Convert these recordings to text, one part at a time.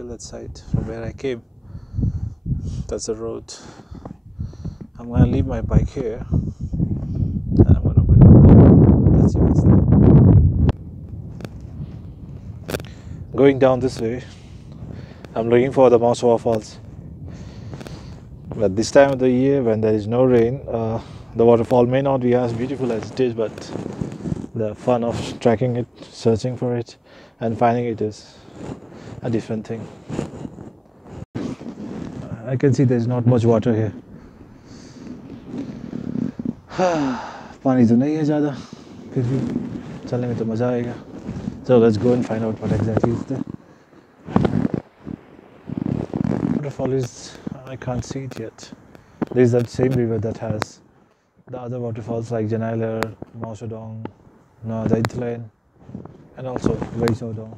trail that side from where I came. That's the road. I'm gonna leave my bike here and I'm gonna go down there. Let's see what's there. Going down this way, I'm looking for the Mawsawa Falls. But this time of the year, when there is no rain, the waterfall may not be as beautiful as it is, but the fun of tracking it, searching for it, and finding it is a different thing. I can see there's not much water here. पानी तो नहीं है ज़्यादा, फिर भी चलने में तो मज़ा आएगा. So let's go and find out what exactly is there. Waterfall is, I can't see it yet. There is that same river that has the other waterfalls like Janailer, Mawsawa, Daitlen, and also Waisodong.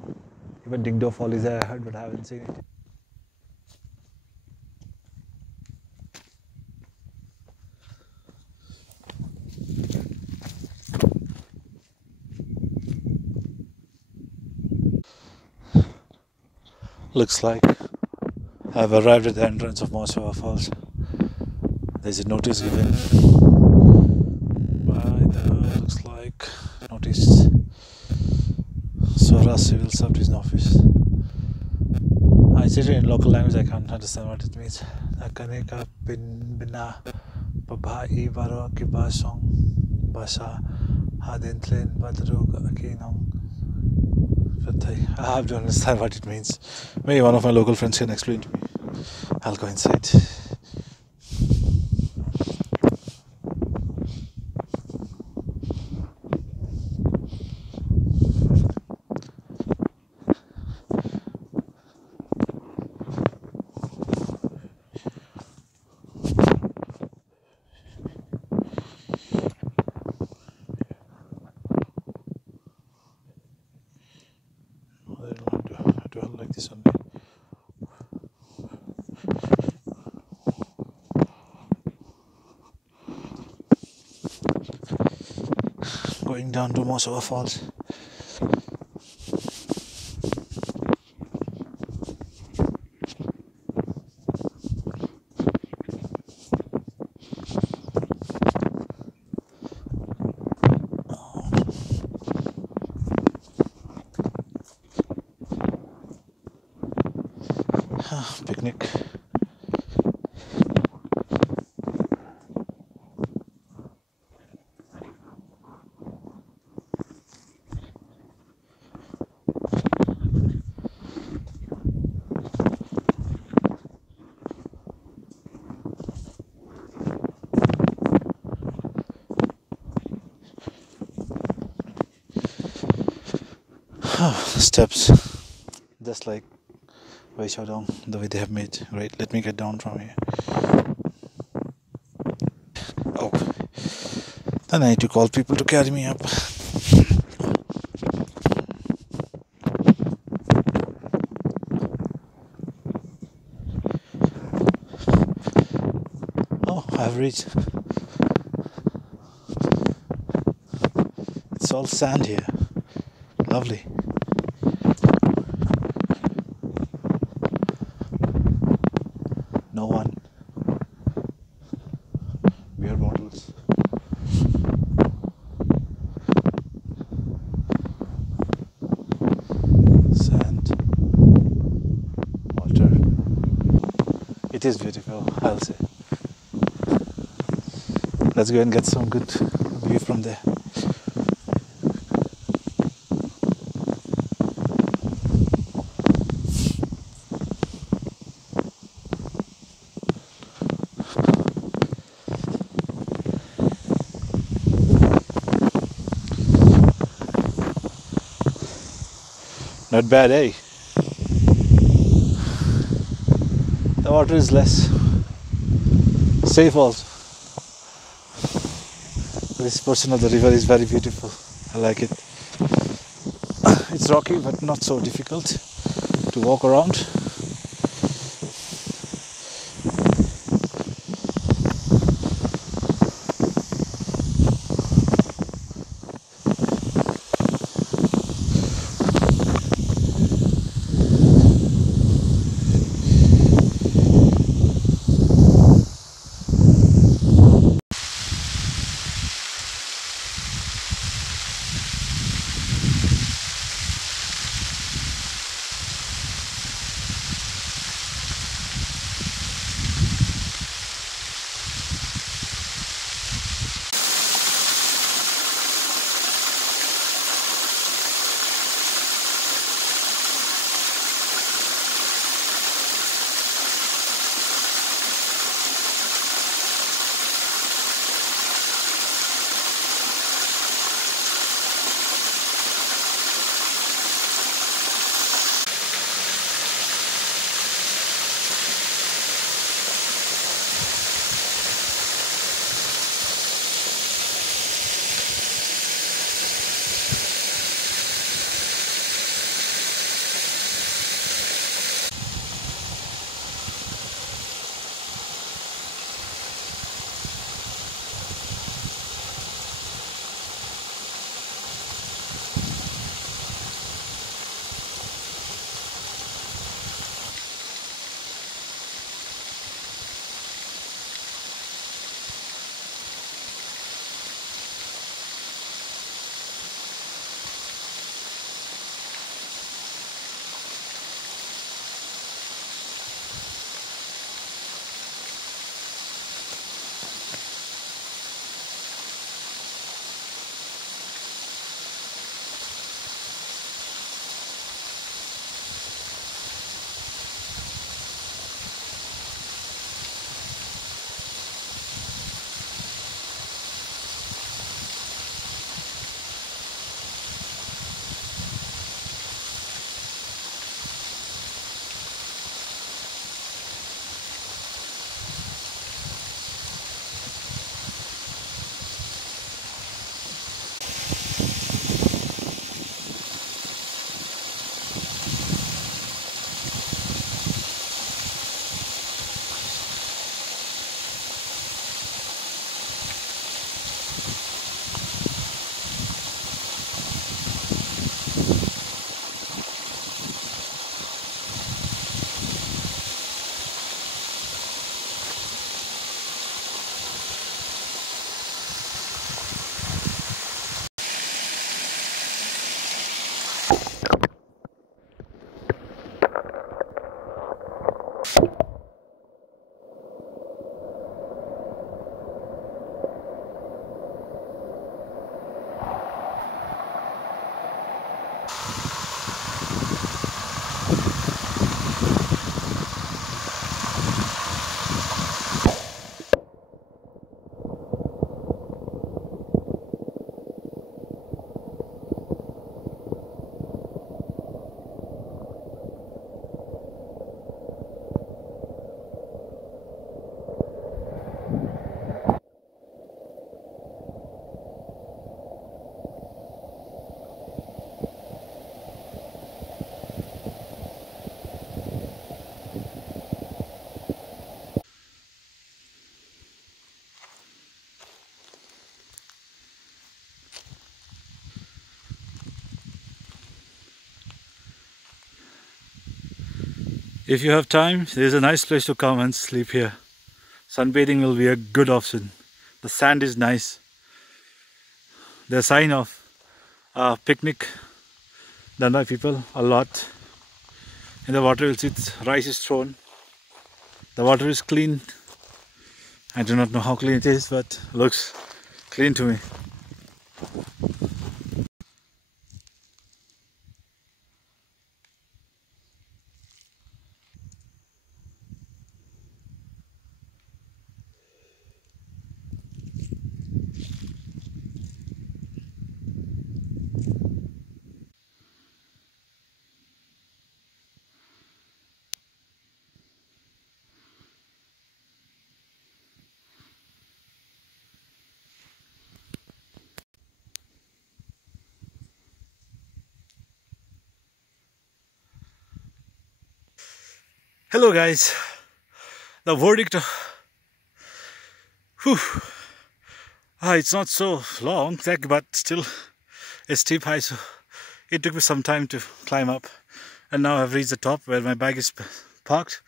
Even Dingdo Fall is there, I heard, but I haven't seen it. Looks like I've arrived at the entrance of Mawsawa Falls. There's a notice given by the, looks like, notice Sohra Civil Subdivision Office. I said it in local language, I can't understand what it means. Nakaneka bina babai baro kibasong basa hadentlen badrug akinong. I have to understand what it means. Maybe one of my local friends can explain to me. I'll go inside. I like this one. Going down to Mawsawa Falls. Picnic. Steps, just like Waisodong, the way they have made. Right, let me get down from here. Oh, then I need to call people to carry me up. Oh, I've reached. It's all sand here. Lovely. No one. Beer bottles. Sand. Water. It is beautiful, I'll say. Let's go and get some good view from there. Not bad, eh? The water is less safe also. This portion of the river is very beautiful. I like it. It's rocky but not so difficult to walk around. If you have time, there is a nice place to come and sleep here. Sunbathing will be a good option. The sand is nice. The sign of a picnic done by people a lot. In the water, you'll see rice is thrown. The water is clean. I do not know how clean it is, but looks clean to me. Hello guys, the verdict of, it's not so long, but still a steep high, so it took me some time to climb up, and now I've reached the top where my bag is parked.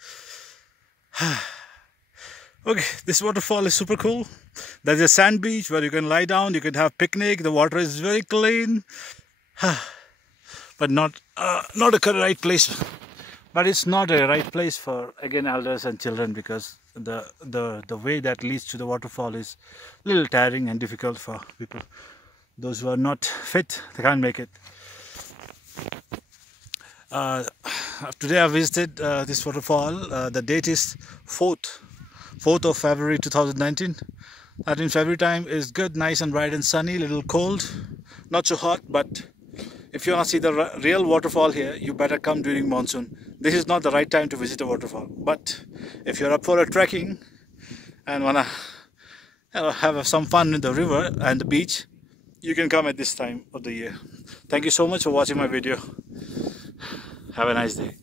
Okay, this waterfall is super cool. There's a sand beach where you can lie down, you can have picnic, the water is very clean, but not a right place. But it's not a right place for, again, elders and children, because the way that leads to the waterfall is a little tiring and difficult for people. Those who are not fit, they can't make it. Today I visited this waterfall. The date is 4th of February 2019. That in February time is good, nice and bright and sunny, little cold, not so hot, but if you want to see the real waterfall here, you better come during monsoon. This is not the right time to visit a waterfall. But if you're up for a trekking and want to have some fun in the river and the beach, you can come at this time of the year. Thank you so much for watching my video. Have a nice day.